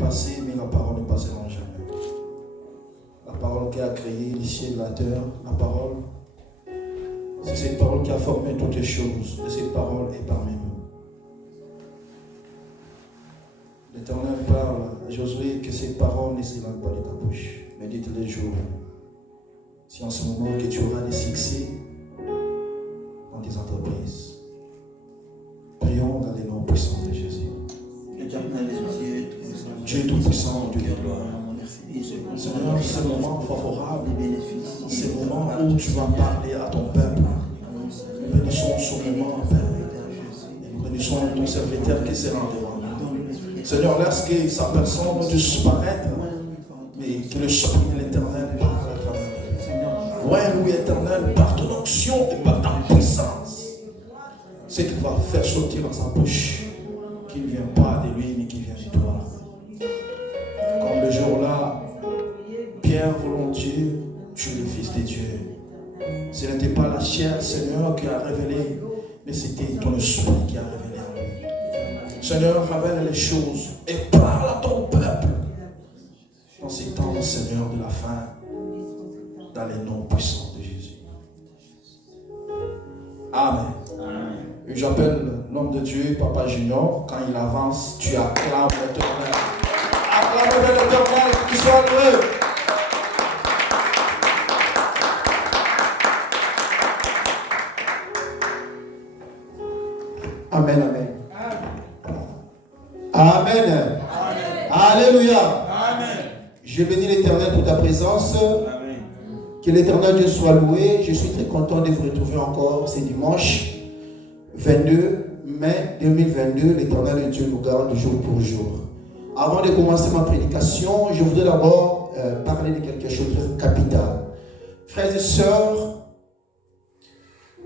passée, mais la parole ne passera jamais. La parole qui a créé les cieux et la terre, la parole, c'est cette parole qui a formé toutes les choses, et cette parole est parmi nous. L'Éternel parle à Josué que cette parole ne s'éloigne pas de ta bouche. Médite les jours. Si en ce moment que tu auras des succès dans tes entreprises, prions dans les noms puissants de Jésus. Dieu Tout-Puissant, Dieu de gloire. Seigneur, ce moment favorable, c'est le moment où tu vas parler à ton peuple. Nous bénissons ce moment, Père. Et nous bénissons ton serviteur qui s'est rendu devant nous. Seigneur, laisse sa personne disparaître, mais que l'Esprit de l'Éternel parle à travers nous. Ouais, oui, Éternel, par ton onction et par ta puissance, c'est qu'il va faire sortir dans sa bouche, qui ne vient pas de lui, mais qui vient de toi. Comme le jour-là, Pierre volontiers, tu es le Fils de Dieu. Ce n'était pas la chair, Seigneur, qui a révélé, mais c'était ton esprit qui a révélé en lui. Seigneur, révèle les choses et parle à ton peuple dans ces temps, Seigneur, de la fin, dans les noms puissants de Jésus. Amen. Amen. Et j'appelle l'homme de Dieu, Papa Junior. Quand il avance, tu acclames l'Éternel. Acclame l'Éternel, qu'il soit loué. Amen, amen. Amen. Amen. Alléluia. Amen. Je bénis l'Éternel pour ta présence. Amen. Que l'Éternel Dieu soit loué. Je suis très content de vous retrouver encore ce dimanche 22 mai 2022. L'Éternel Dieu nous garde jour pour jour. Avant de commencer ma prédication, je voudrais d'abord parler de quelque chose de capital. Frères et sœurs,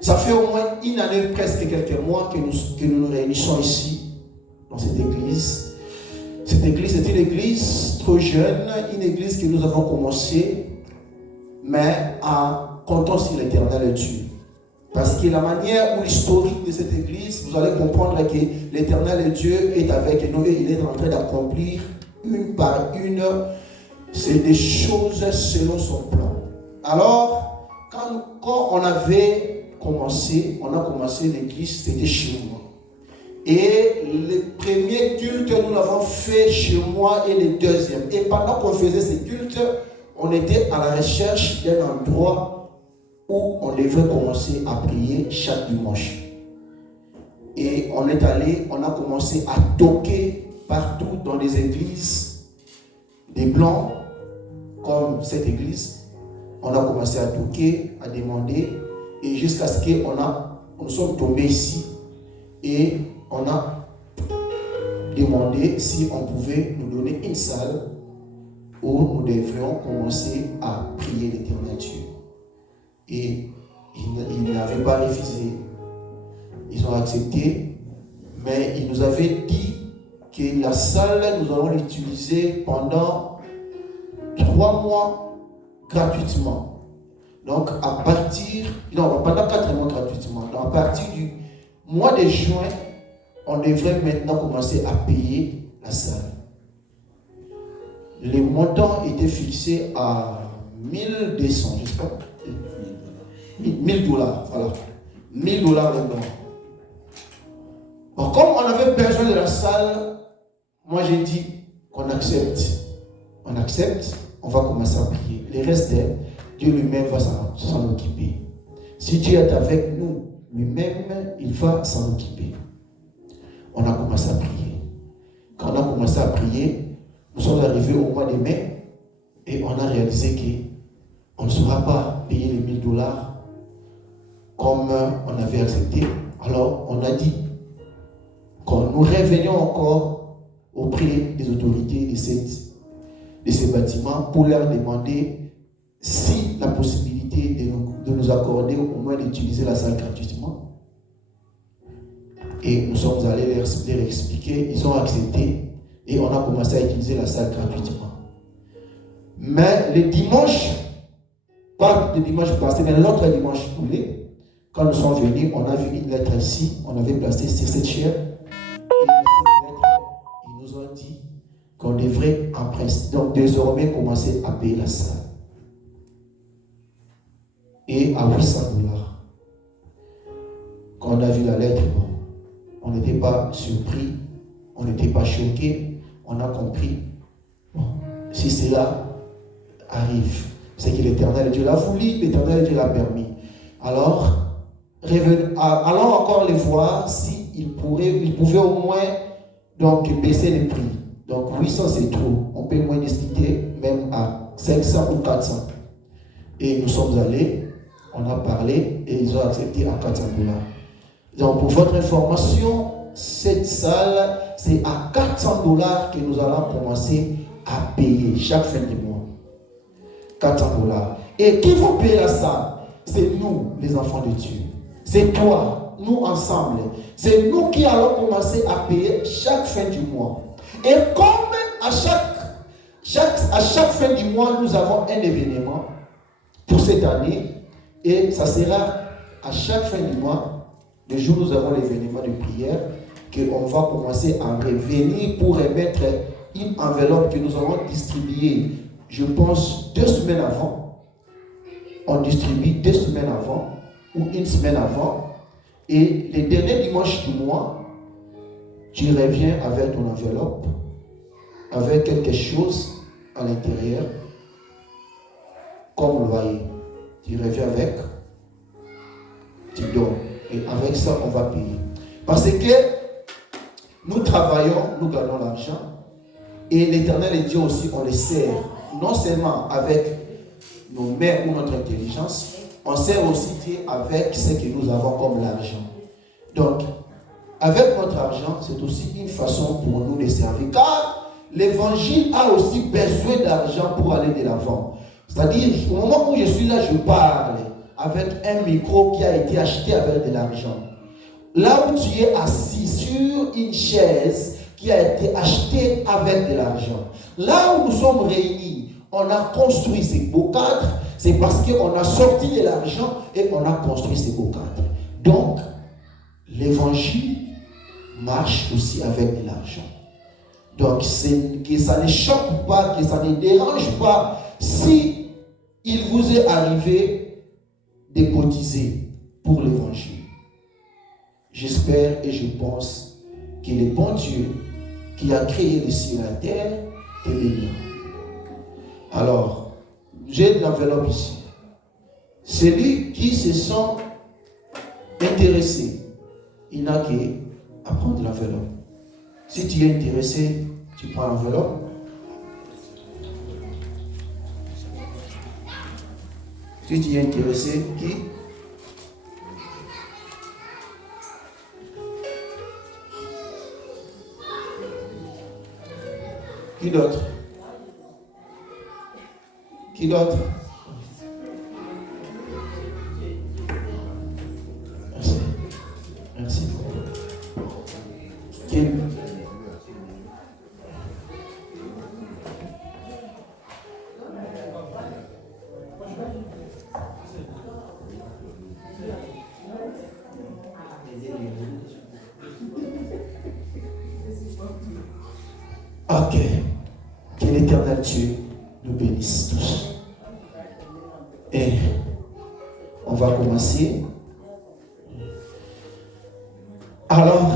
ça fait au moins une année, presque quelques mois que nous réunissons ici, dans cette église. Cette église est une église trop jeune, une église que nous avons commencé, mais en comptant sur l'Éternel Dieu. Parce que la manière ou l'historique de cette église, vous allez comprendre que l'Éternel Dieu est avec nous et il est en train d'accomplir une par une c'est des choses selon son plan. Alors, quand on avait on a commencé l'église, c'était chez moi. Et le premier culte, nous l'avons fait chez moi et le deuxième. Et pendant qu'on faisait ces cultes, on était à la recherche d'un endroit où on devait commencer à prier chaque dimanche. Et on est allé, on a commencé à toquer partout dans les églises des Blancs, comme cette église. On a commencé à toquer, à demander. Et jusqu'à ce nous sommes tombés ici et on a demandé si on pouvait nous donner une salle où nous devrions commencer à prier l'Éternel Dieu. Et ils n'avaient pas refusé. Ils ont accepté, mais ils nous avaient dit que la salle, nous allons l'utiliser pendant 3 mois gratuitement. Donc, pendant 4 mois gratuitement. Donc, à partir du mois de juin, on devrait maintenant commencer à payer la salle. Les montants étaient fixés à 1200, je sais pas. 1000 dollars, voilà. 1000 dollars le mois. Bon, comme on avait besoin de la salle, moi j'ai dit qu'on accepte. On accepte, on va commencer à prier. Le reste, Dieu lui-même va s'en occuper. Si Dieu est avec nous, lui-même, il va s'en occuper. On a commencé à prier. Quand on a commencé à prier, nous sommes arrivés au mois de mai et on a réalisé qu'on ne saura pas payer les 1000 dollars comme on avait accepté. Alors on a dit qu'on nous revenions encore auprès des autorités de ces bâtiments pour leur demander si la possibilité de nous accorder au moins d'utiliser la salle gratuitement. Et nous sommes allés leur expliquer, ils ont accepté et on a commencé à utiliser la salle gratuitement. Mais le dimanche, pas le dimanche passé, mais l'autre dimanche tourné, quand nous sommes venus, on a vu une lettre ici, on avait placé sur cette chaire. Et dans cette lettre, ils nous ont dit qu'on devrait en principe, donc désormais commencer à payer la salle. Et à 800 $. Quand on a vu la lettre, bon, on n'était pas surpris, on n'était pas choqué, on a compris. Bon, si cela arrive, c'est que l'Éternel Dieu l'a voulu, l'Éternel Dieu l'a permis. Alors, allons encore les voir s'ils pouvaient au moins donc, baisser les prix. Donc 800 c'est trop. On peut moins discuter même à 500 ou 400. Et nous sommes allés, on a parlé et ils ont accepté à 400 $. Donc pour votre information, cette salle, c'est à 400 $ que nous allons commencer à payer chaque fin du mois. 400 $. Et qui vont payer la salle? C'est nous, les enfants de Dieu. C'est toi, nous ensemble. C'est nous qui allons commencer à payer chaque fin du mois. Et comme à chaque fin du mois, nous avons un événement pour cette année, et ça sera à chaque fin du mois, le jour où nous avons l'événement de prière, qu'on va commencer à revenir pour remettre une enveloppe que nous allons distribuer, je pense, 2 semaines avant. On distribue 2 semaines avant ou 1 semaine avant, et les derniers dimanches du mois, tu reviens avec ton enveloppe, avec quelque chose à l'intérieur, comme le loyer. Tu reviens avec, tu donnes, et avec ça, on va payer. Parce que nous travaillons, nous gagnons l'argent, et l'Éternel Dieu aussi, on les sert, non seulement avec nos mains ou notre intelligence, on sert aussi Dieu avec ce que nous avons comme l'argent. Donc, avec notre argent, c'est aussi une façon pour nous de servir. Car l'évangile a aussi besoin d'argent pour aller de l'avant. C'est-à-dire, au moment où je suis là, je parle avec un micro qui a été acheté avec de l'argent. Là où tu es assis sur une chaise qui a été achetée avec de l'argent. Là où nous sommes réunis, on a construit ces beaux cadres, c'est parce qu'on a sorti de l'argent et on a construit ces beaux cadres. Donc, l'évangile marche aussi avec de l'argent. Donc, que ça ne choque pas, que ça ne dérange pas si il vous est arrivé de cotiser pour l'évangile. J'espère et je pense que le bon Dieu qui a créé les cieux et la terre te bénira. Alors, j'ai l'enveloppe ici. Celui qui se sent intéressé, il n'a qu'à prendre l'enveloppe. Si tu es intéressé, tu prends l'enveloppe. Si tu es intéressé, qui? Qui d'autre? Qui d'autre? Merci. Merci. Qui? Ok. Que l'Éternel Dieu nous bénisse tous. Et on va commencer. Alors,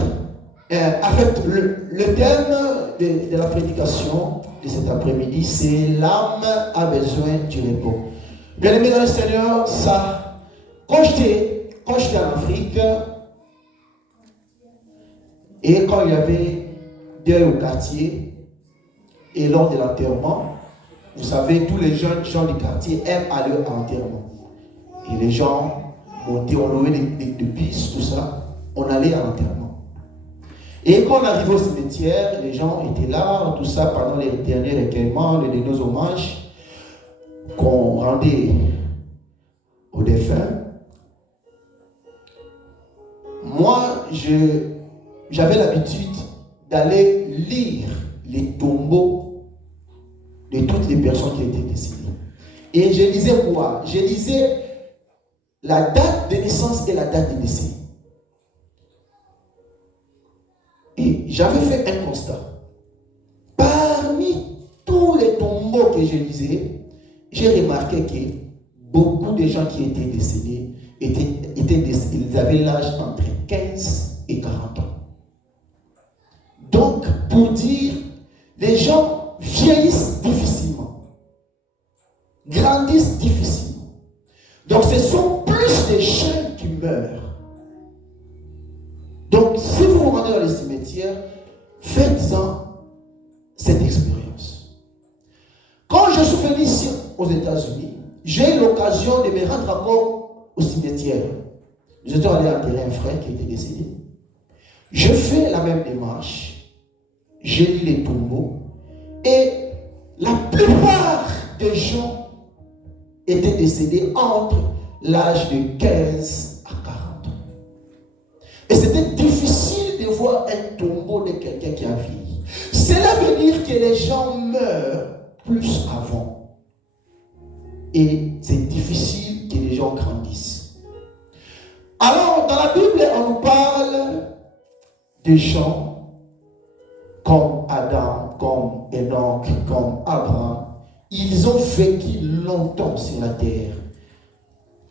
en fait, le thème de la prédication de cet après-midi, c'est l'âme a besoin du repos. Bien aimé dans le Seigneur, ça, quand j'étais en Afrique, et quand il y avait deuil au quartier, et lors de l'enterrement, vous savez, tous les jeunes gens du quartier aiment aller à l'enterrement. Et les gens montaient, on louait des bus, tout ça, on allait à l'enterrement. Et quand on arrivait au cimetière, les gens étaient là, tout ça, pendant les derniers recueillements, les derniers hommages qu'on rendait aux défunts. Moi, j'avais l'habitude d'aller lire les tombeaux de toutes les personnes qui étaient décédées. Et je lisais quoi? Je lisais la date de naissance et la date de décès. Et j'avais fait un constat. Parmi que je lisais, j'ai remarqué que beaucoup de gens qui étaient décédés, ils avaient l'âge entre 15 et 40 ans. Donc, pour dire, les gens vieillissent difficilement, grandissent difficilement. Donc, ce sont plus de jeunes qui meurent. Donc, si vous vous rendez dans les cimetières, faites-en cette expérience. Quand je suis venu ici aux États-Unis, j'ai eu l'occasion de me rendre encore au cimetière. J'étais allé enterrer un frère qui était décédé. Je fais la même démarche. J'ai lu les tombeaux. Et la plupart des gens étaient décédés entre l'âge de 15 à 40 ans. Et c'était difficile de voir un tombeau de quelqu'un qui a vieilli. Cela veut dire que les gens meurent plus avant. Et c'est difficile que les gens grandissent. Alors, dans la Bible, on nous parle de gens comme Adam, comme Enoch, comme Abraham. Ils ont vécu longtemps sur la terre.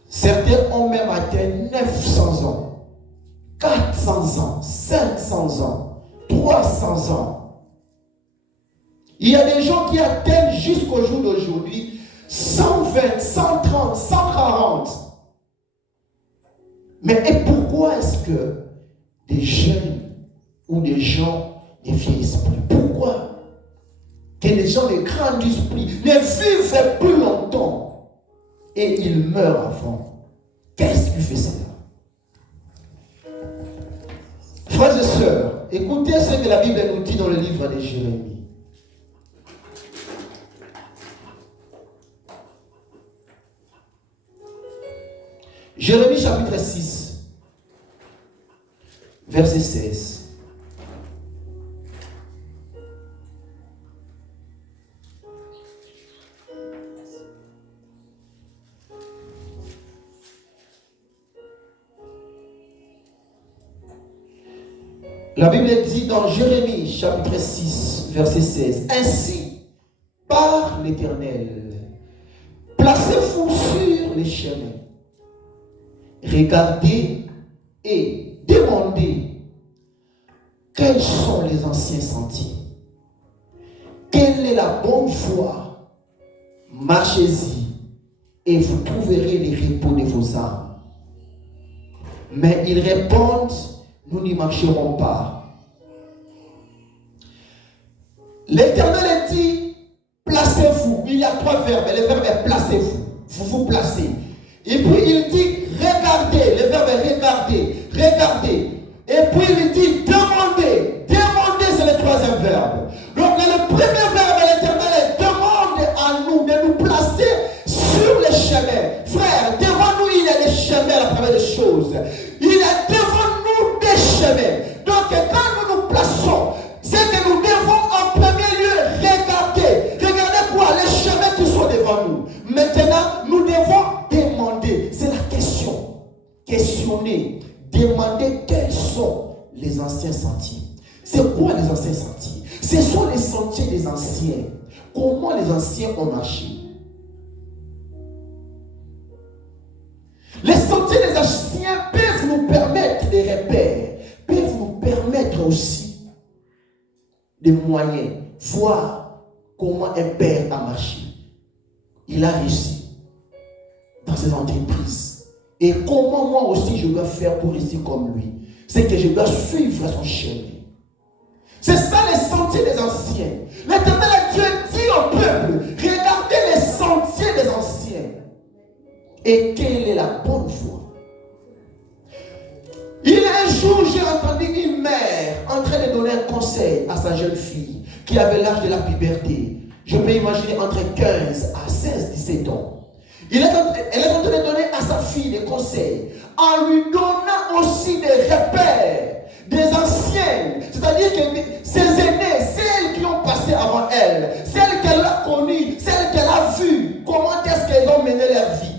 Certains ont même atteint 900 ans, 400 ans, 500 ans, 300 ans. Il y a des gens qui atteignent jusqu'au jour d'aujourd'hui 120, 130, 140. Mais et pourquoi est-ce que des jeunes ou des gens ne vieillissent plus? Pourquoi? Que les gens ne grandissent plus, ne vivent plus longtemps et ils meurent avant. Qu'est-ce qui fait cela? Frères et sœurs, écoutez ce que la Bible nous dit dans le livre de Jérémie. Jérémie chapitre 6, verset 16. La Bible dit dans Jérémie chapitre 6, verset 16. Ainsi, par l'Éternel, placez-vous sur les chemins. Regardez et demandez quels sont les anciens sentiers. Quelle est la bonne voie? Marchez-y et vous trouverez les repos de vos âmes. Mais ils répondent, nous n'y marcherons pas. L'Éternel dit, placez-vous. Il y a 3 verbes. Le verbe est placez-vous. Vous vous placez. Et puis il dit, regardez. Le verbe est regarder. Regardez. Et puis il dit, demandez. Demandez, c'est le 3e verbe. Donc le premier verbe, l'Éternel demande à nous de nous placer sur les chemins. Frère, devant nous, il y a des chemins, la première des choses. Il y a devant nous des chemins. Donc quand nous nous plaçons, c'est que nous devons en premier lieu regarder. Regardez quoi? Les chemins qui sont devant nous. Maintenant, nous devons demander. C'est la question. Questionner. Demander quels sont les anciens sentiers. C'est quoi les anciens sentiers? Ce sont les sentiers des anciens. Comment les anciens ont marché? Les sentiers des anciens peuvent nous permettre des repères, peuvent nous permettre aussi des moyens, voir comment un père a marché. Il a réussi dans ses entreprises. Et comment moi aussi je dois faire pour réussir comme lui? C'est que je dois suivre son chemin. C'est ça les sentiers des anciens. L'Éternel Dieu dit au peuple, regardez les sentiers des anciens. Et quelle est la bonne voie? Un jour, j'ai entendu une mère en train de donner un conseil à sa jeune fille qui avait l'âge de la puberté. Je peux imaginer entre 15 à 16, 17 ans. Elle est en train de donner à sa fille des conseils en lui donnant aussi des repères, des anciennes, c'est-à-dire que ses aînés, celles qui ont passé avant elle, celles qu'elle a connues, celles qu'elle a vues, comment est-ce qu'elles ont mené leur vie.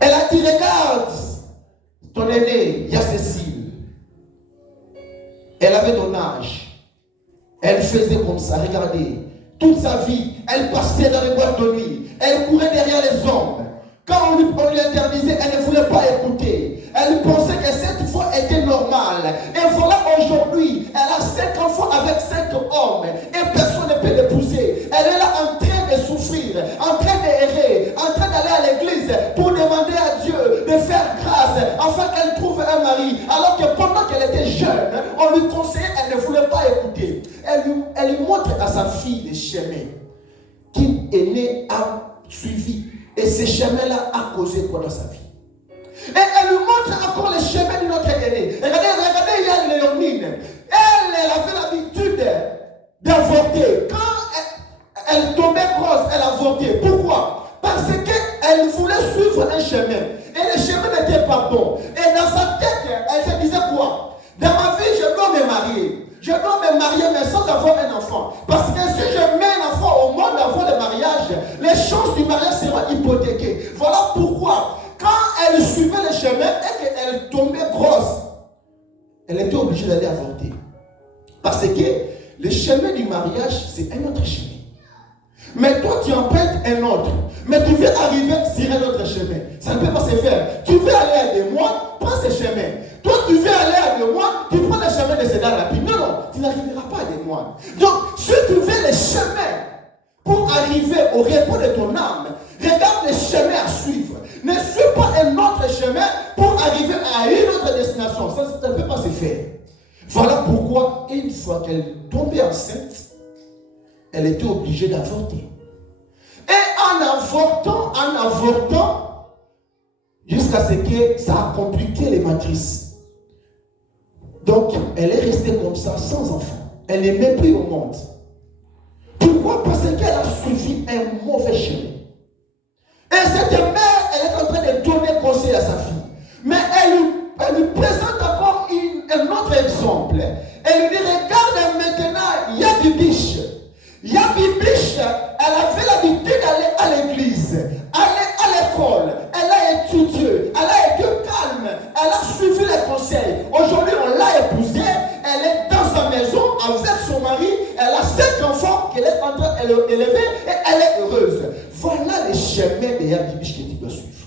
Elle a dit, regarde, ton aîné, il y a Cécile. Elle avait ton âge. Elle faisait comme ça, regardez. toute sa vie, elle passait dans les boîtes de nuit. Elle courait derrière les hommes. Quand on lui interdisait, elle ne voulait pas écouter. Elle pensait que cette foi était normale. Et voilà, aujourd'hui, elle a 5 enfants avec 5 hommes. Et personne ne peut l'épouser. Elle est là en train de souffrir, en train d'errer, en train d'aller à l'église pour demander à Dieu de faire grâce afin qu'elle trouve un mari. Alors que pendant qu'elle était jeune, on lui conseillait, elle ne voulait pas écouter. Elle lui montre à sa fille les chemins qui est né a suivi. Et ces chemins-là a causé quoi dans sa vie. Et elle lui montre encore les chemins de notre aîné. Regardez, il y a Léonine. Elle avait l'habitude d'avorter. Quand elle tombait grosse, elle avortait. Pourquoi? Parce qu'elle voulait suivre un chemin. Et le chemin n'était pas bon. Et dans sa tête, elle se disait quoi? Dans ma vie, je dois me marier. Je dois me marier, mais sans avoir un enfant. Parce que si je mets un enfant au monde avant le mariage, les chances du mariage seront hypothéquées. Voilà pourquoi, quand elle suivait le chemin et qu'elle tombait grosse, elle était obligée d'aller avorter. Parce que le chemin du mariage, c'est un autre chemin. Mais toi, tu empruntes un autre. Mais tu veux arriver sur un autre chemin. Ça ne peut pas se faire. Tu veux aller à des mois, prends ce chemin. Toi, tu veux aller à des mois, tu prends le chemin de Cédar rapide. Non, non, tu n'arriveras pas à des mois. Donc, si tu veux le chemin pour arriver au repos de ton âme, regarde le chemin à suivre. Ne suis pas un autre chemin pour arriver à une autre destination. Ça ne peut pas se faire. Voilà pourquoi, une fois qu'elle tombait enceinte, elle était obligée d'avorter. Et en avortant, jusqu'à ce que ça a compliqué les matrices. Donc, elle est restée comme ça, sans enfant. Elle n'est même plus au monde. Pourquoi? Parce qu'elle a suivi un mauvais chemin. Et cette mère, elle est en train de donner conseil à sa fille. Mais elle lui présente encore un autre exemple. Elle lui dit, regarde maintenant, il y a Bibiche. Il y a Bibiche, elle avait l'habitude d'aller à l'église, aller à l'école, elle a étudié, elle a été calme, elle a suivi les conseils. Aujourd'hui, on l'a épousée, elle est dans sa maison avec son mari, elle a 5 enfants qu'elle est en train d'élever et elle est heureuse. Voilà les chemins de Yabibiche que tu dois suivre.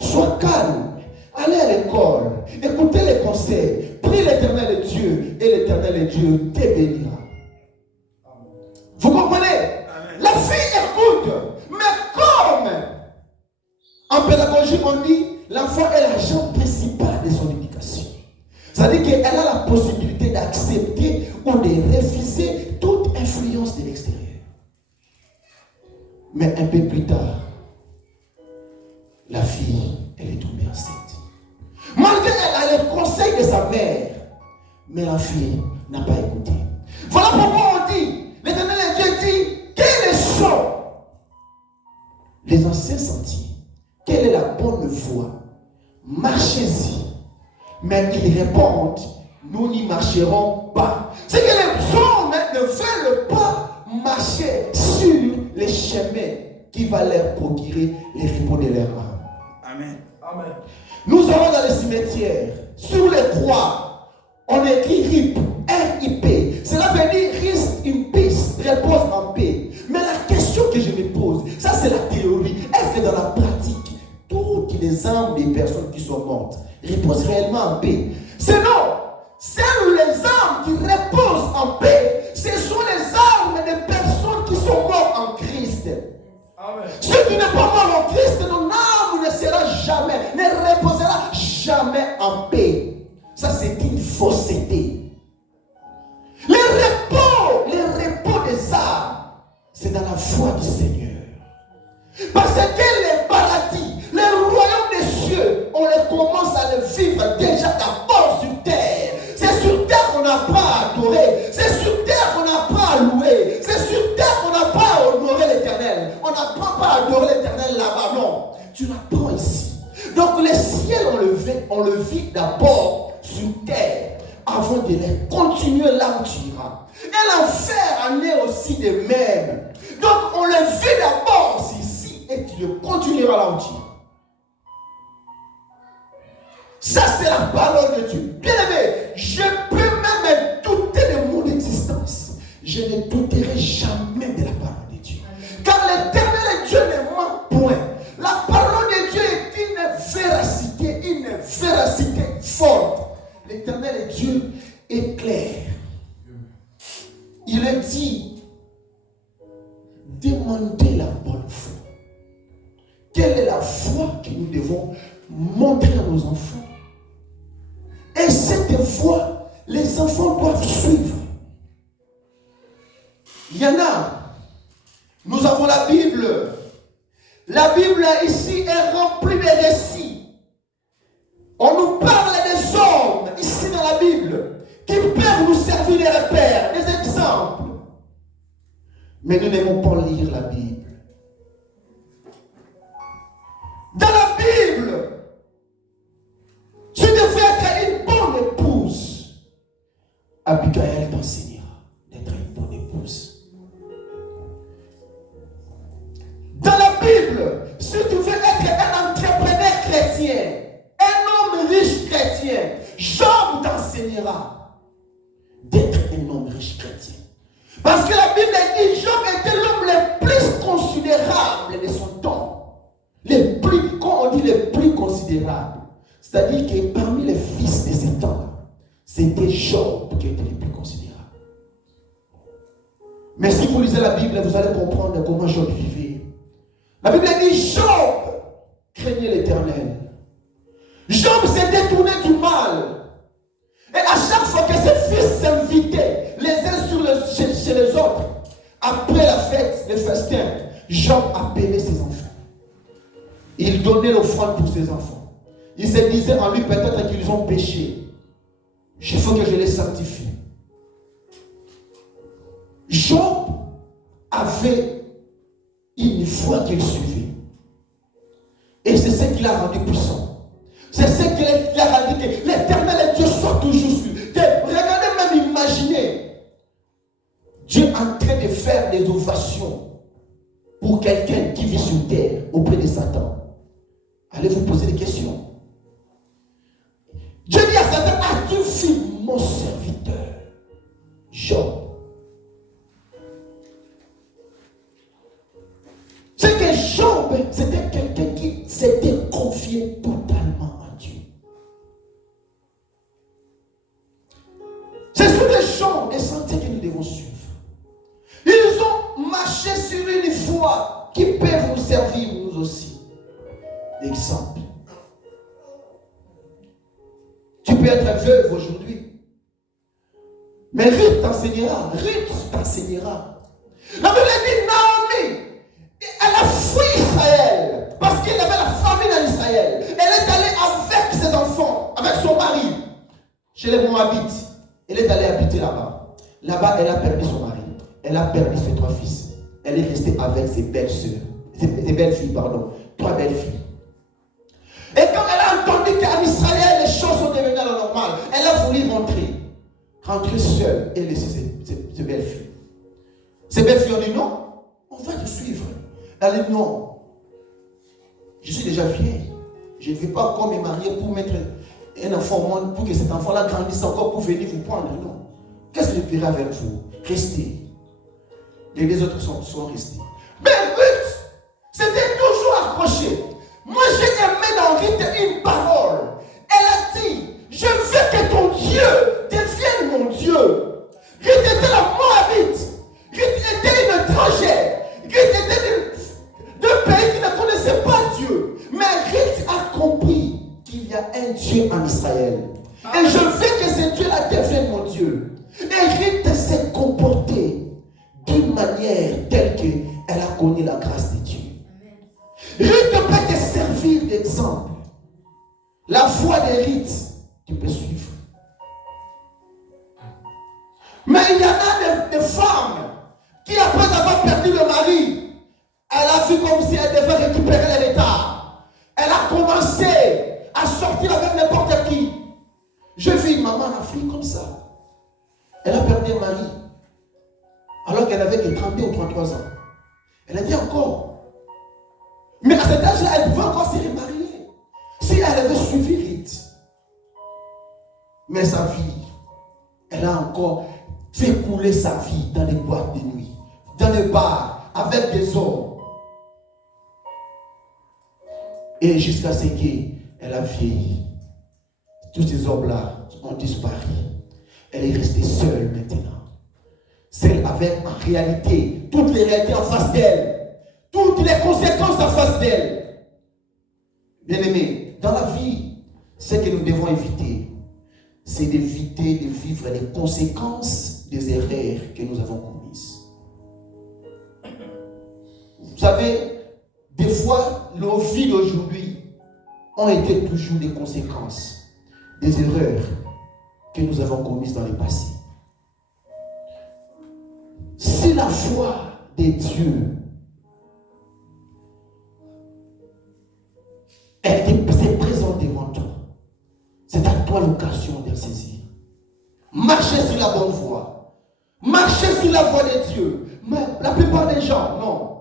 Sois calme, allez à l'école, écoutez les conseils, prie l'Éternel Dieu et l'Éternel Dieu te bénira. Vous comprenez? Amen. La fille écoute, mais comme en pédagogie on dit, l'enfant est l'agent principal de son éducation. C'est-à-dire qu'elle a la possibilité d'accepter ou de refuser toute influence de l'extérieur. Mais un peu plus tard, la fille, elle est tombée enceinte. Malgré elle a le conseil de sa mère, mais la fille n'a pas écouté. Voilà pourquoi on dit, l'Éternel Dieu dit, quels sont les anciens sentiers? Quelle est la bonne voie? Marchez-y. Mais ils répondent, nous n'y marcherons pas. C'est que les hommes ne veulent pas marcher sur les chemins qui va leur procurer les repos de leur âme. Amen. Amen. Nous allons dans les cimetières, sur les croix, on écrit RIP, R-I-P. Cela veut dire rest in peace, repose en paix. Mais la question que je me pose, ça c'est la théorie. Est-ce que dans la pratique, toutes les âmes des personnes qui sont mortes reposent réellement en paix? C'est non. Celles ou les âmes qui reposent en paix, ce sont les âmes des personnes qui sont mortes en Christ. Amen. Si tu n'es pas mort en Christ, ton âme ne sera jamais, ne reposera jamais en paix. Ça c'est une fausseté. Les repos des âmes, c'est dans la foi du Seigneur. Parce que les paradis, les royaumes des cieux, on les commence à les vivre déjà d'abord sur terre. C'est sur terre qu'on apprend à adorer. C'est sur terre qu'on apprend à louer. C'est sur terre qu'on apprend à honorer l'Éternel. On n'apprend pas à adorer l'Éternel là-bas, non. Tu l'apprends ici. Donc les ciels, on le vit d'abord sur terre avant de les continuer là où tu iras. Et l'enfer en est aussi de même. Donc on le vit d'abord ici et tu le continueras là où tu iras. Ça c'est la parole de Dieu. Bien aimé, je peux même douter de mon existence. Je ne douterai jamais de la parole. Dieu est clair. Il est dit, demandez la bonne foi. Quelle est la foi que nous devons montrer à nos enfants? Et cette foi, les enfants doivent suivre. Il y en a. Nous avons la Bible. La Bible ici est remplie de récits. On nous parle des hommes ici dans la Bible qui peuvent nous servir des repères, des exemples. Mais nous n'aimons pas lire la Bible. Dans la Bible, tu devrais être une bonne épouse. Abigail t'enseignera d'être une bonne épouse. Dans la Bible, si tu veux être un entrepreneur chrétien, un homme riche chrétien, Job t'enseignera d'être un homme riche chrétien. Parce que la Bible dit Job était l'homme le plus considérable de son temps. Quand on dit les plus considérables, c'est-à-dire que parmi les fils de ces temps, c'était Job qui était le plus considérable. Mais si vous lisez la Bible, vous allez comprendre comment Job vivait. La Bible dit Job craignait l'Éternel. Job s'est détourné du mal. Et à chaque fois que ses fils s'invitaient les uns chez les autres, après la fête, le festin, Job appelait ses enfants. Il donnait l'offrande pour ses enfants. Il se disait en lui peut-être qu'ils ont péché. Il faut que je les sanctifie. Job avait une foi qu'il suivait. Et c'est ce qui l'a rendu puissant. C'est ce qui l'a rendu que l'Éternel Dieu soit toujours suivi. Regardez même, imaginez. Dieu est en train de faire des ovations pour quelqu'un qui vit sur terre auprès de Satan. Allez vous poser des questions. Dieu dit à Satan, as-tu vu mon serviteur Job? C'est que Job, c'était quelqu'un qui s'était confié totalement à Dieu. Ce sont des gens, des sentiers que nous devons suivre. Ils ont marché sur une foi qui peut nous servir nous aussi. Exemple. Tu peux être veuve aujourd'hui. Mais Ruth t'enseignera. La Bible dit Naomi, elle a fui Israël parce qu'il avait la famine en Israël. Elle est allée avec ses enfants, avec son mari, chez les Moabites. Elle est allée habiter là-bas. Là-bas, elle a perdu son mari. Elle a perdu ses 3 fils. Elle est restée avec ses belles sœurs. Ses belles filles, pardon. 3 belles filles. Et quand elle a entendu qu'en Israël, les choses sont devenues à la normale, elle a voulu rentrer seule et laisser ses belles filles. Ses belles filles ont dit non, on va te suivre. Elle a dit non, je suis déjà vieille. Je ne vais pas encore me marier pour mettre un enfant au monde, pour que cet enfant-là grandisse encore pour venir vous prendre. Non. Qu'est-ce que je ferai avec vous? Restez. Les 2 autres sont restés. Mais Ruth, c'était toujours accroché. Moi, j'ai aimé dans Ruth une parole. Elle a dit, je veux que ton Dieu devienne mon Dieu. Ruth était la Moabite. Ruth était une étrangère. Ruth était d'un pays qui ne connaissait pas Dieu. Mais Ruth a compris qu'il y a un Dieu en Israël. Et je veux que ce Dieu-là devienne mon Dieu. Et Ruth s'est comportée d'une manière telle qu'elle a connu la grâce de Dieu. Ruth peut te servir d'exemple. La foi de Ruth, tu peux suivre. Mais il y en a des femmes qui, après avoir perdu le mari, elle a vu comme si elle devait récupérer l'héritage. Elle a commencé à sortir avec n'importe qui. J'ai vu une maman en Afrique comme ça. Elle a perdu un mari alors qu'elle avait que 32 ou 33 ans. Elle a dit encore. Mais à cet âge-là, elle pouvait encore se remarier. Si elle avait suivi Ruth. Mais sa vie, elle a encore fait couler sa vie dans les boîtes de nuit, dans les bars, avec des hommes. Et jusqu'à ce qu'elle a vieilli. Tous ces hommes-là ont disparu. Elle est restée seule maintenant. Celle avec en réalité, toutes les réalités en face d'elle. Toutes les conséquences en face d'elle. Bien-aimés, dans la vie, ce que nous devons éviter, c'est d'éviter de vivre les conséquences des erreurs que nous avons commises. Vous savez, des fois, nos vies d'aujourd'hui ont été toujours des conséquences des erreurs que nous avons commises dans le passé. Si la foi de Dieu s'est présente devant toi, c'est à toi l'occasion de saisir. Marchez sur la bonne voie. Marchez sur la voie de Dieu. Mais la plupart des gens, non.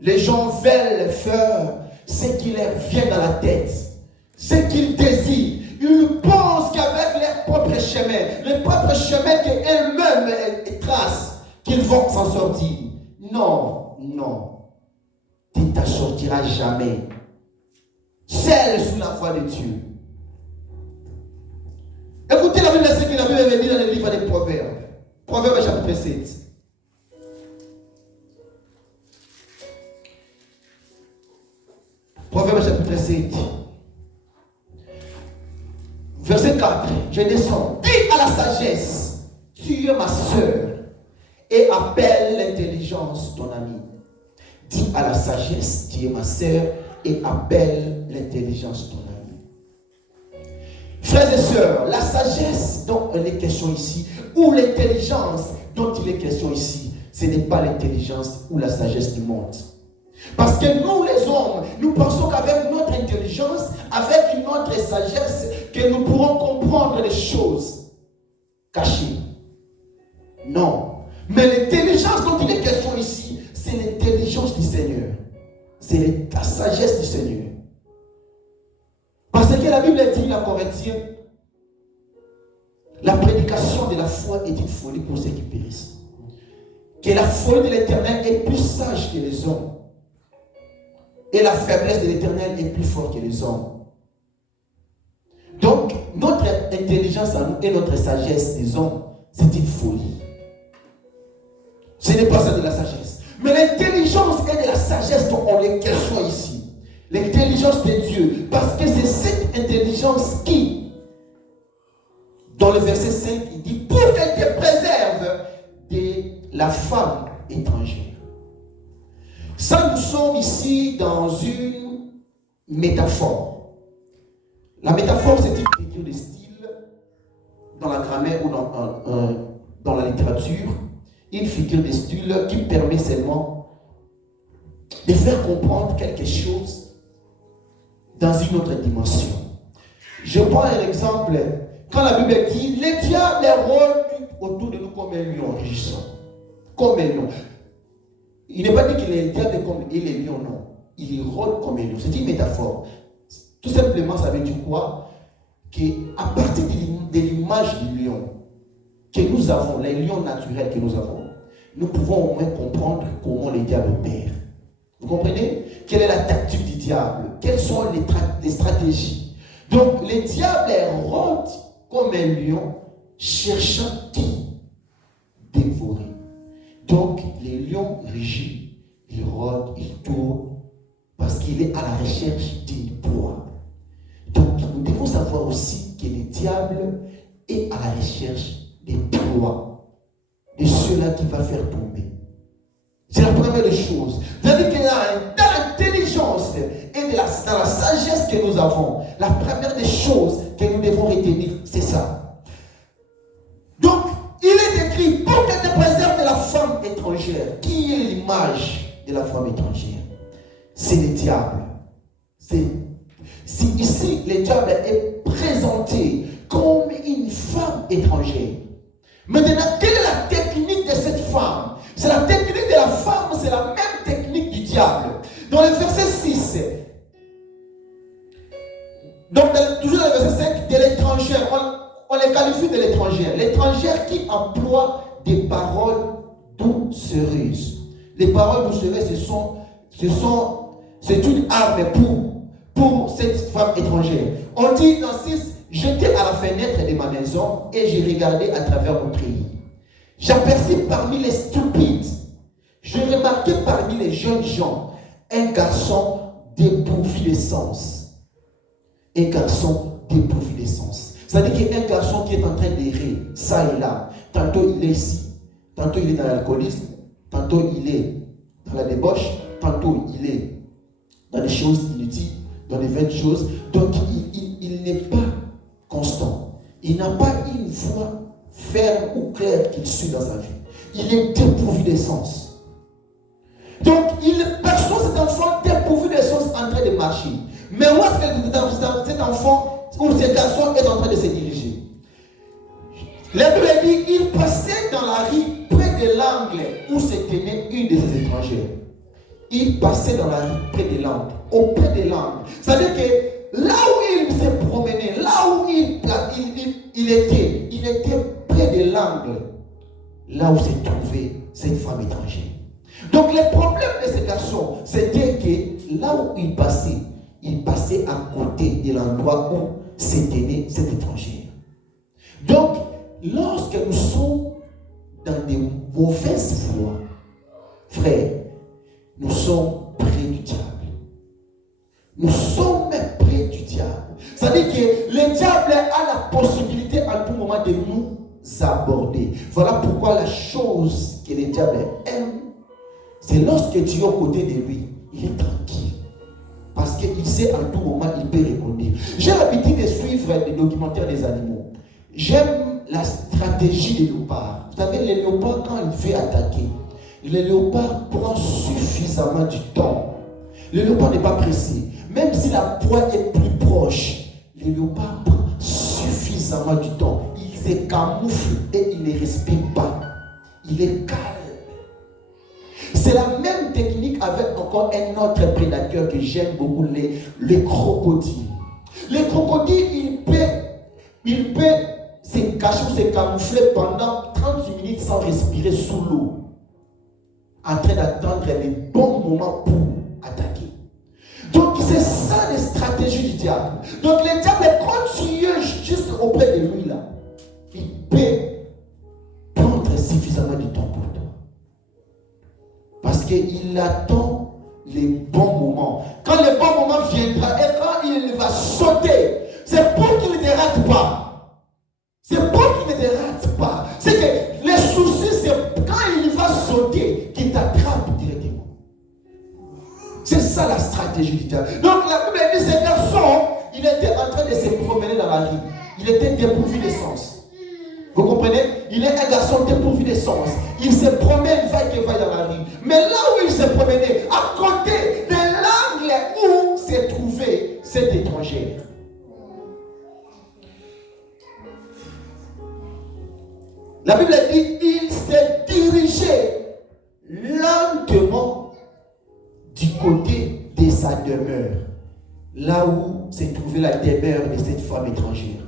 Les gens veulent faire ce qui leur vient dans la tête, ce qu'ils désirent. Ils pensent qu'avec leur propre chemin, le propre chemin qu'elles-mêmes tracent, qu'ils vont s'en sortir. Non, non. Tu ne t'en sortiras jamais. Seul sous la voie de Dieu. Écoutez la Bible, ce que la Bible avait dit dans le livre des Proverbes. Proverbes chapitre 7. Proverbes chapitre 7. Verset 4. Je descends. Dis à la sagesse, tu es ma sœur, et appelle l'intelligence ton ami. Dis à la sagesse, tu es ma sœur, et appelle l'intelligence ton ami. Frères et sœurs, la sagesse dont il est question ici, ou l'intelligence dont il est question ici, ce n'est pas l'intelligence ou la sagesse du monde. Parce que nous les hommes, nous pensons qu'avec notre intelligence, avec notre sagesse, que nous pourrons comprendre les choses cachées. Non. Mais l'intelligence dont il est question ici, c'est l'intelligence du Seigneur. C'est la sagesse du Seigneur. Parce que la Bible dit, la Corinthiens, la prédication de la foi est une folie pour ceux qui périssent. Que la folie de l'Éternel est plus sage que les hommes. Et la faiblesse de l'Éternel est plus forte que les hommes. Donc, notre intelligence à nous et notre sagesse des hommes, c'est une folie. Ce n'est pas ça de la sagesse. Mais l'intelligence et de la sagesse dont on est question ici. L'intelligence de Dieu. Parce que c'est cette intelligence qui, dans le verset 5, il dit, pour qu'elle te préserve de la femme étrangère. Ça, nous sommes ici dans une métaphore. La métaphore, c'est une figure de style dans la grammaire ou dans la littérature. Une figure de style qui permet seulement de faire comprendre quelque chose dans une autre dimension. Je prends un exemple. Quand la Bible dit, le diable rôde autour de nous comme un lion rugissant. Comme un lion. Il n'est pas dit qu'il est le diable comme il est lion, non. Il rôde comme un lion. C'est une métaphore. Tout simplement, ça veut dire quoi? Qu'à partir de l'image du lion que nous avons, les lions naturels que nous avons, nous pouvons au moins comprendre comment le diable opère. Vous comprenez? Quelle est la tactique du diable? Quelles sont les stratégies? Donc, le diable rôde comme un lion, cherchant qui dévorer. Donc, le lion rugit, il rôde, il tourne, parce qu'il est à la recherche d'une proie. Donc, nous devons savoir aussi que le diable est à la recherche des proies, de ceux-là qui va faire tomber. C'est la première des choses. C'est-à-dire que dans l'intelligence et dans la sagesse que nous avons, la première des choses que nous devons retenir, c'est ça. Donc, il est écrit, pour qu'elle te préserve de la femme étrangère. Qui est l'image de la femme étrangère? C'est le diable. Si ici, le diable est présenté comme une femme étrangère. Maintenant, quelle est la technique de cette femme? C'est la technique de la femme, c'est la même technique du diable. Dans le verset 6, donc toujours dans le verset 5, de l'étrangère, on les qualifie de l'étrangère. L'étrangère qui emploie des paroles doucereuses. Les paroles doucereuses, c'est une arme pour cette femme étrangère. On dit dans 6, J'étais à la fenêtre de ma maison et j'ai regardé à travers mon treillis. J'aperçus parmi les stupides, je remarquais parmi les jeunes gens un garçon dépourvu de sens. Un garçon dépourvu de sens. C'est-à-dire qu'il y a un garçon qui est en train d'errer, ça et là. Tantôt il est ici, tantôt il est dans l'alcoolisme, tantôt il est dans la débauche, tantôt il est dans des choses inutiles, dans des vaines choses. Donc il n'est pas constant. Il n'a pas une voix ferme ou claire qu'il suit dans sa vie. Il est dépourvu d'essence. Donc il perçoit cet enfant dépourvu d'essence en train de marcher. Mais où est-ce que cet enfant ou ce garçon est en train de se diriger? La Bible dit il passait dans la rue près de l'angle où se tenait une de ses étrangères. Il passait dans la rue près de l'angle, auprès de l'angle. C'est-à-dire que là où il se promenait, là où il était près de l'angle, là où se trouvait cette femme étrangère. Donc le problème de ce garçon, c'était que là où il passait à côté de l'endroit où se tenait cette étrangère. Donc, lorsque nous sommes dans des mauvaises voies, frères, nous sommes près du diable. Nous sommes près du diable. C'est-à-dire que le diable a la possibilité à tout moment de nous aborder. Voilà pourquoi la chose que le diable aime, c'est lorsque tu es aux côtés de lui, il est tranquille. Parce qu'il sait à tout moment, il peut répondre. J'ai l'habitude de suivre des documentaires des animaux. J'aime la stratégie des léopards. Vous savez, les léopards, quand ils veulent attaquer, le léopard prend suffisamment du temps. Le léopard n'est pas pressé. Même si la proie est plus proche, le léopard prend suffisamment du temps. Il se camoufle et il ne respire pas. Il est calme. C'est la même technique avec encore un autre prédateur que j'aime beaucoup, les crocodiles. Les crocodiles, il peut se cacher ou se camoufler pendant 30 minutes sans respirer sous l'eau, en train d'attendre les bons moments pour attaquer. Donc c'est ça les stratégies du diable. Donc le diable est continueux juste auprès de lui là. Il peut prendre suffisamment de temps pour toi. Parce qu'il attend les bons moments. Quand le bon moment viendra et quand il va sauter, c'est pour qu'il ne te rate pas. C'est pour qu'il ne te rate pas. C'est que les soucis, c'est quand il va sauter qu'il t'attrape directement. C'est ça la stratégie du diable. Donc la Bible dit, ce garçon, il était en train de se promener dans la rue. Il était dépourvu d'essence. Vous comprenez? Il est un garçon dépourvu d'essence. Il se promène, va dans la rue. Mais là où il se promenait, à côté de l'angle où s'est trouvée cette étrangère. La Bible dit, il s'est dirigé lentement du côté de sa demeure. Là où s'est trouvée la demeure de cette femme étrangère.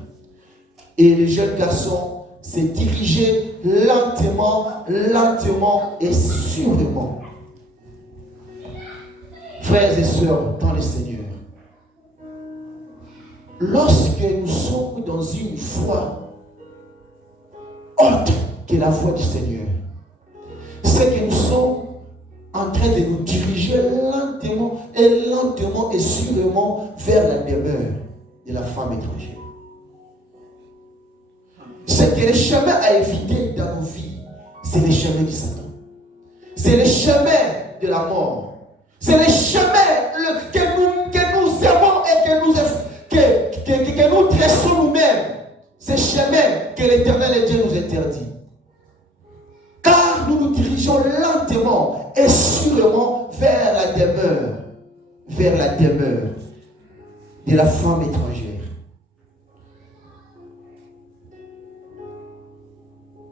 Et le jeune garçon s'est dirigé lentement et sûrement. Frères et sœurs dans le Seigneur, lorsque nous sommes dans une voie autre que la voie du Seigneur, c'est que nous sommes en train de nous diriger lentement et sûrement vers la demeure de la femme étrangère. C'est que le chemin à éviter dans nos vies, c'est le chemin du Satan. C'est le chemin de la mort. C'est le chemin que nous servons et que nous dressons nous-mêmes. C'est le chemin que l'Éternel Dieu nous interdit. Car nous nous dirigeons lentement et sûrement vers la demeure de la femme étrangère.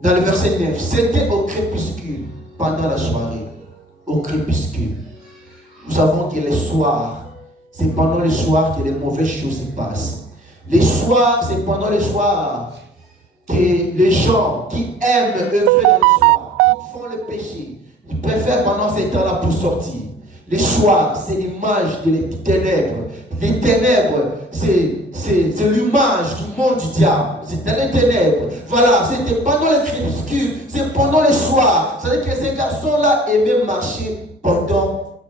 Dans le verset 9, c'était au crépuscule, pendant la soirée, au crépuscule. Nous savons que le soir, c'est pendant le soir que les mauvaises choses se passent. Les soirs, c'est pendant le soir que les gens qui aiment œuvrer dans le soir, qui font le péché, ils préfèrent pendant ces temps-là pour sortir. Les soirs, c'est l'image des ténèbres. Les ténèbres, c'est c'est l'image du monde du diable. C'est dans les ténèbres. Voilà, c'était pendant le crépuscule, c'est pendant le soir. C'est-à-dire que ces garçons-là aimaient marcher pendant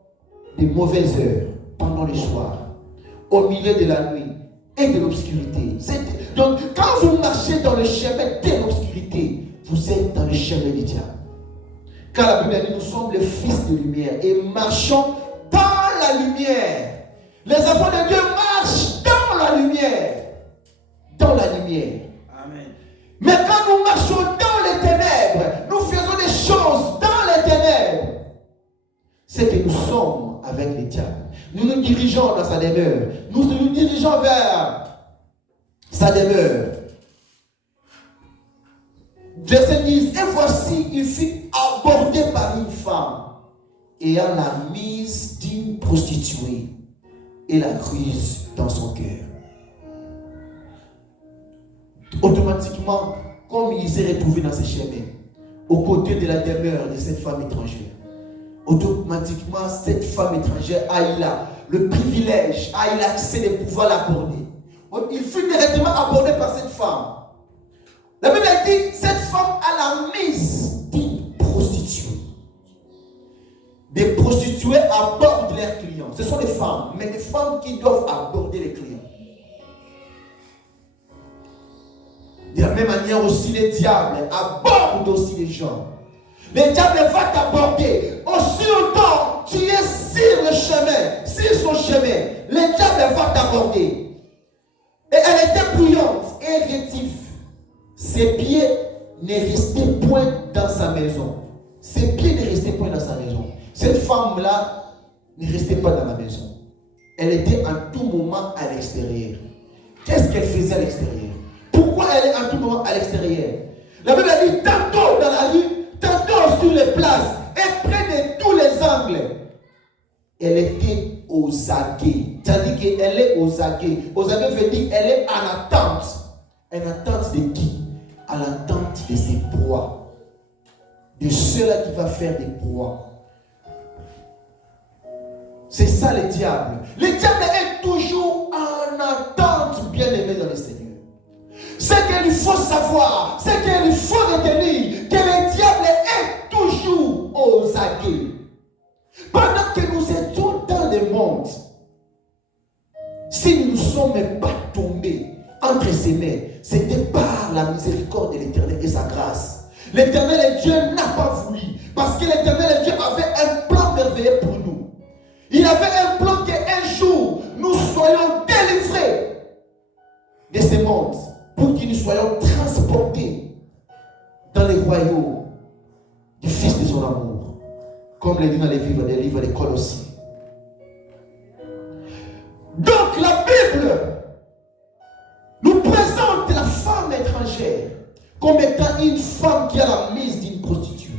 des mauvaises heures, pendant le soir, au milieu de la nuit et de l'obscurité. Donc, quand vous marchez dans le chemin de l'obscurité, vous êtes dans le chemin du diable. Car la Bible dit, nous sommes les fils de lumière et marchons dans la lumière. Les enfants de Dieu marchent dans la lumière. Dans la lumière. Amen. Mais quand nous marchons dans les ténèbres, nous faisons des choses dans les ténèbres. C'est que nous sommes avec les diables. Nous nous dirigeons dans sa demeure. Nous nous dirigeons vers sa demeure. Verset 10. Et voici, il fut abordé par une femme ayant la mise d'une prostituée et la ruse dans son cœur. Automatiquement, comme il s'est retrouvé dans ce chemin, aux côtés de la demeure de cette femme étrangère, automatiquement, cette femme étrangère a eu le privilège, a eu l'accès de pouvoir l'aborder. Il fut directement abordé par cette femme. La Bible dit, cette femme a la mise d'une prostituée. Des prostituées abordent leurs clients. Ce sont des femmes, mais des femmes qui doivent aborder les clients. De la même manière aussi, les diables abordent aussi les gens. Le diable va t'aborder. Aussi longtemps tu es sur le chemin, sur son chemin, le diable va t'aborder. Et elle était bruyante et rétive. Ses pieds ne restaient point dans sa maison. Ses pieds ne restaient point dans sa maison. Cette femme-là ne restait pas dans la maison. Elle était en tout moment à l'extérieur. Qu'est-ce qu'elle faisait à l'extérieur? Pourquoi elle est en tout moment à l'extérieur? La Bible dit tantôt dans la rue, tantôt sur les places et près de tous les angles. Elle était aux aguets. C'est-à-dire qu'elle est aux aguets. Aux aguets veut dire elle est en attente. En attente de qui? En attente de ses proies. De ceux-là qui va faire des proies. C'est ça le diable. Le diable est toujours en attente, bien aimé dans le Seigneur. Ce qu'il faut savoir, ce qu'il faut retenir, que le diable est toujours aux aguets. Pendant que nous étions dans le monde, si nous ne sommes pas tombés entre ses mains, c'était par la miséricorde de l'Éternel et sa grâce. L'Éternel Dieu n'a pas voulu, parce que l'Éternel Dieu avait un plan merveilleux pour nous. Il avait un plan qu'un jour, nous soyons délivrés de ce monde, pour que nous soyons transportés dans les royaumes du Fils de son amour, comme le dit dans les livres des Colossiens. Donc la Bible nous présente la femme étrangère comme étant une femme qui a la mise d'une prostituée.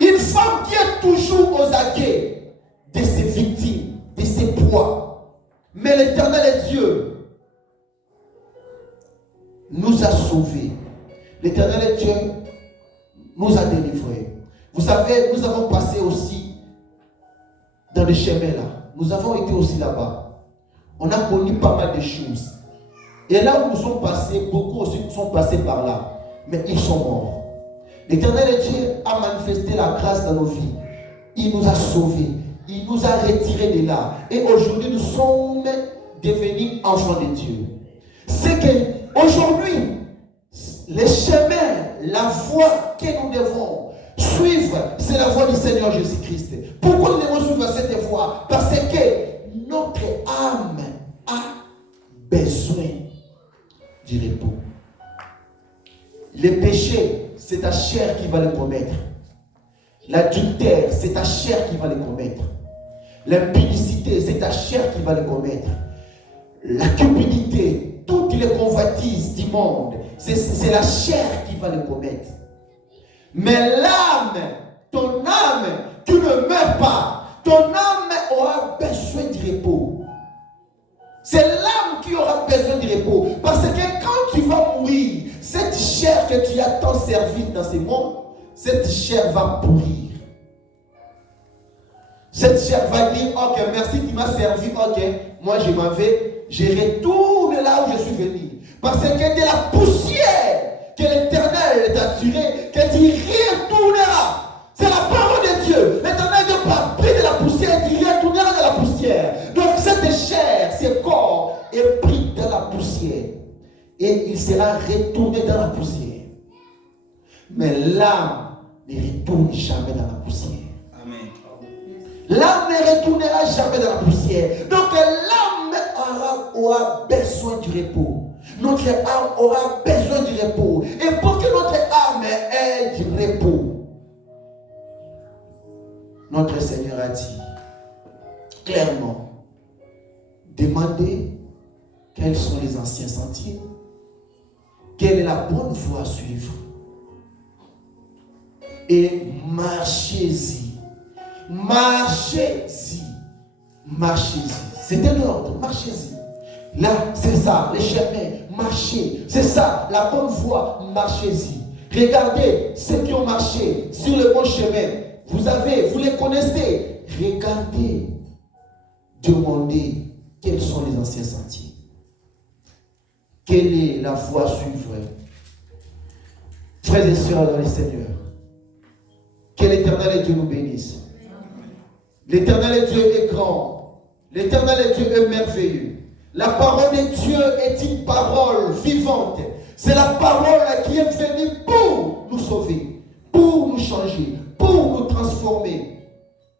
Une femme qui est toujours aux aguets de ses victimes, de ses proies. Mais l'Éternel Dieu nous a sauvés. L'Éternel Dieu nous a délivrés. Vous savez, nous avons passé aussi dans le chemin là. Nous avons été aussi là-bas. On a connu pas mal de choses. Et là où nous sommes passés, beaucoup aussi sont passés par là. Mais ils sont morts. L'Éternel Dieu a manifesté la grâce dans nos vies. Il nous a sauvés. Il nous a retirés de là. Et aujourd'hui, nous sommes devenus enfants de Dieu. C'est que aujourd'hui, le chemin, la voie que nous devons suivre, c'est la voie du Seigneur Jésus-Christ. Pourquoi nous devons suivre cette voie? Parce que notre âme a besoin du repos. Le péché, c'est ta chair qui va le commettre. L'adultère, c'est ta chair qui va le commettre. L'impudicité, c'est ta chair qui va le commettre. La cupidité, toutes les convoitises du monde, c'est la chair qui va le commettre. Mais l'âme, ton âme, tu ne meurs pas. Ton âme aura besoin du repos. C'est l'âme qui aura besoin du repos. Parce que quand tu vas mourir, cette chair que tu as tant servi dans ce monde, cette chair va pourrir. Cette chair va dire, ok, merci, tu m'as servi, ok, moi je m'en vais, je retourne là où je suis venu. Parce que de la poussière que l'Éternel t'a tiré, que tu retourneras. C'est la parole de Dieu. L'Éternel Dieu pas pris de la poussière, tu retourneras de la poussière. Donc cette chair, ce corps est pris dans la poussière. Et il sera retourné dans la poussière. Mais l'âme ne retourne jamais dans la poussière. Amen. L'âme ne retournera jamais dans la poussière. Donc l'âme aura besoin du repos. Notre âme aura besoin du repos. Et pour que notre âme ait du repos, notre Seigneur a dit clairement, demandez quels sont les anciens sentiers, quelle est la bonne voie à suivre, et marchez-y. Marchez-y. Marchez-y. C'est un ordre, marchez-y. Là, c'est ça, les chemins, marchez. C'est ça, la bonne voie, marchez-y. Regardez ceux qui ont marché sur le bon chemin. Vous les connaissez. Regardez, demandez quels sont les anciens sentiers. Quelle est la voie à suivre? Frères et sœurs dans le Seigneur, que l'Éternel Dieu nous bénisse. L'Éternel Dieu est grand. L'Éternel Dieu est merveilleux. La parole de Dieu est une parole vivante. C'est la parole qui est venue pour nous sauver, pour nous changer, pour nous transformer.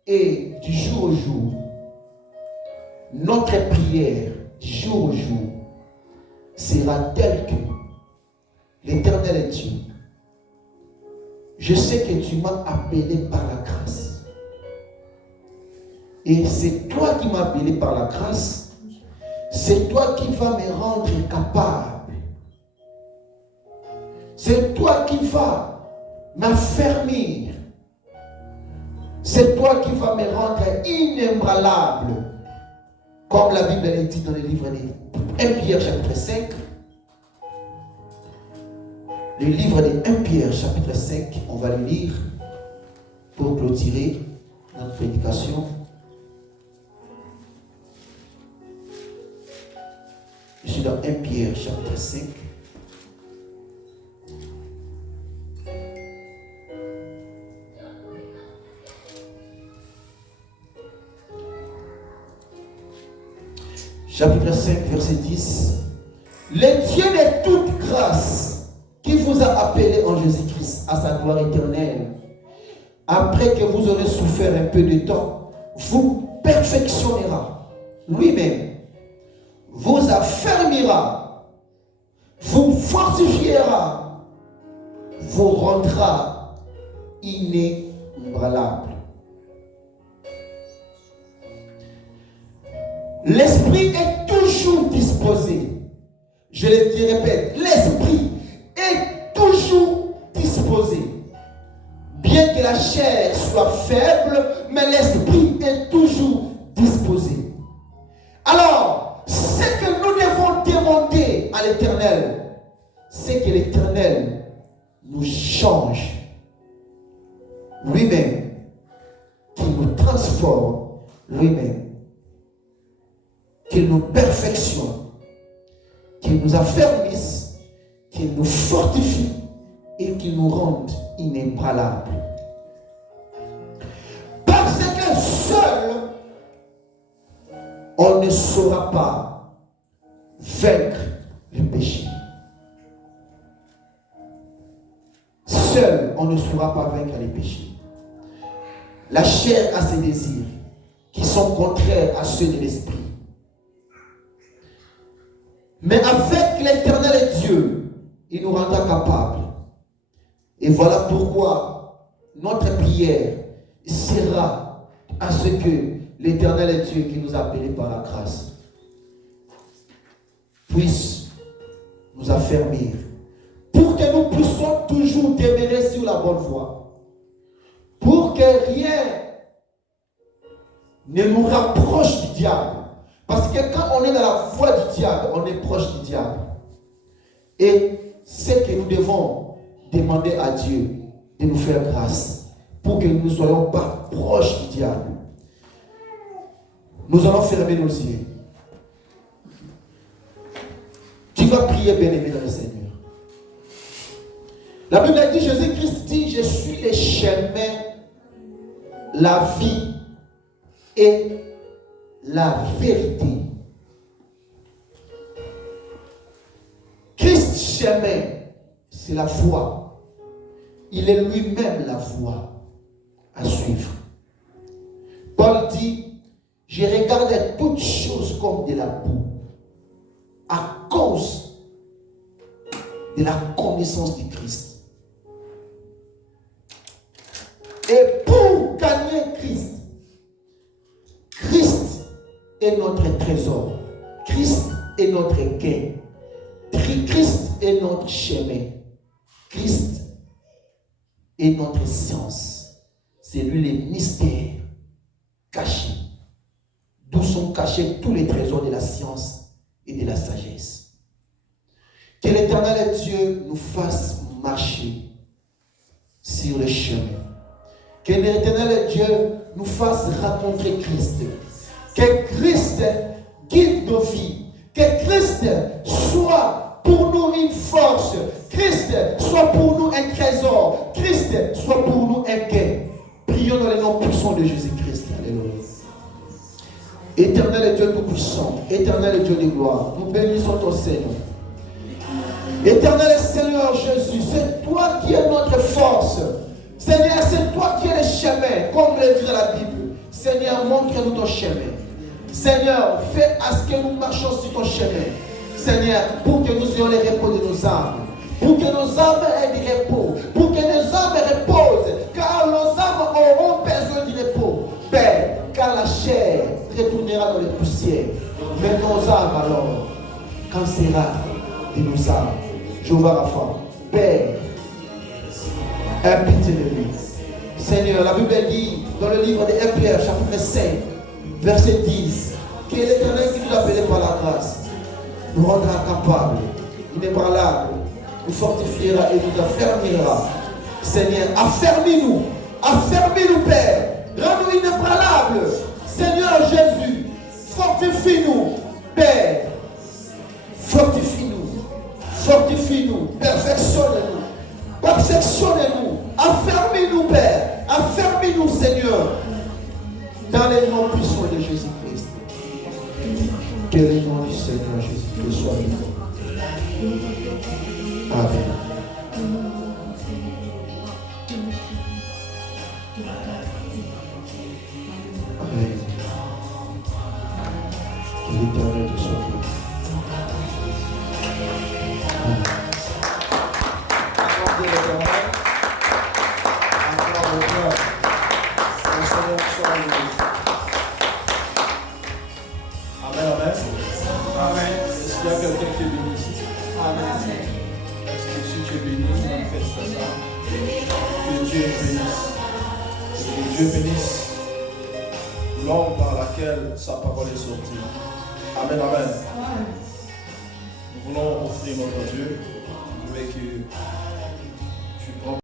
Et du jour au jour, notre prière du jour au jour sera telle que l'Éternel Dieu, je sais que tu m'as appelé par la grâce. Et c'est toi qui m'as appelé par la grâce. C'est toi qui vas me rendre capable. C'est toi qui vas m'affermir. C'est toi qui vas me rendre inébranlable. Comme la Bible est dit dans le livre de 1 Pierre chapitre 5. Le livre de 1 Pierre chapitre 5, on va le lire pour clôturer notre prédication. Je suis dans 1 Pierre chapitre 5. Chapitre 5, verset 10. Le Dieu de toute grâce qui vous a appelé en Jésus-Christ à sa gloire éternelle, après que vous aurez souffert un peu de temps, vous perfectionnera lui-même, vous affermira, vous fortifiera, vous rendra inébranlable. L'esprit est toujours disposé. Je le répète, l'esprit est toujours disposé. Bien que la chair soit faible, mais l'esprit est toujours disposé. Alors, ce que nous devons demander à l'Éternel, c'est que l'Éternel nous change lui-même, qu'il nous transforme lui-même, qu'il nous perfectionne, qu'il nous affermisse, qu'il nous fortifie et qu'il nous rende inébranlables. Parce que seul, on ne saura pas vaincre le péché. Seul, on ne saura pas vaincre les péchés. La chair a ses désirs qui sont contraires à ceux de l'esprit. Mais avec l'Éternel Dieu, il nous rendra capables. Et voilà pourquoi notre prière sera à ce que l'Éternel Dieu qui nous a appelés par la grâce puisse nous affermir pour que nous puissions toujours demeurer sur la bonne voie, pour que rien ne nous rapproche du diable. Parce que quand on est dans la voie du diable, on est proche du diable. Et c'est que nous devons demander à Dieu de nous faire grâce pour que nous ne soyons pas proches du diable. Nous allons fermer nos yeux. vas prier, bien-aimé dans le Seigneur. La Bible dit, Jésus-Christ dit, je suis le chemin, la vie et la vérité. Christ chemin, c'est la voie. Il est lui-même la voie à suivre. Paul dit, je regardais toutes choses comme de la boue à cause de la connaissance du Christ. Et pour gagner Christ, Christ est notre trésor. Christ est notre gain. Christ est notre chemin. Christ est notre science. C'est lui le mystère caché. D'où sont cachés tous les trésors de la science et de la sagesse. Que l'Éternel Dieu nous fasse marcher sur le chemin. Que l'Éternel Dieu nous fasse rencontrer Christ. Que Christ guide nos vies. Que Christ soit pour nous une force. Christ soit pour nous un trésor. Christ soit pour nous un gain. Prions dans le nom puissant de Jésus-Christ. Alléluia. Éternel Dieu tout-puissant, éternel Dieu de gloire, nous bénissons ton Seigneur. Éternel Seigneur Jésus, c'est toi qui es notre force. Seigneur, c'est toi qui es le chemin, comme le dit la Bible. Seigneur, montre-nous ton chemin. Seigneur, fais à ce que nous marchions sur ton chemin. Seigneur, pour que nous ayons le repos de nos âmes. Pour que nos âmes aient du repos. Pour que nos âmes reposent. Car nos âmes auront besoin du repos. Père, car la chair retournera dans les poussières. Mais nos âmes alors, qu'en sera de nos âmes? Jéhovah Rapha, Père, aie pitié de nous. Seigneur, la Bible dit dans le livre de 1 Pierre, chapitre 5, verset 10, que l'Éternel qui nous appelait par la grâce nous rendra capables, inébranlables, nous fortifiera et nous affermira. Seigneur, affermis-nous, Père, rends-nous inébranlables. Seigneur Jésus, fortifie-nous, Père, fortifie-nous, perfectionne-nous, affermis-nous, Père, affermis-nous, Seigneur, dans les noms puissants de Jésus-Christ. Que le nom du Seigneur Jésus-Christ soit béni. Amen. Amen. Que l'Éternel te soit béni. Accordez l'Éternel. Accordez le cœur. Le Seigneur soit béni. Amen, amen. Amen. Est-ce qu'il y a quelqu'un qui est béni ici? Amen. Est-ce que si tu es béni, manifeste ça. Que Dieu bénisse. Que Dieu bénisse l'homme par laquelle sa parole est sortie. Amen, amen. Nous voulons offrir notre Dieu. Nous voulons que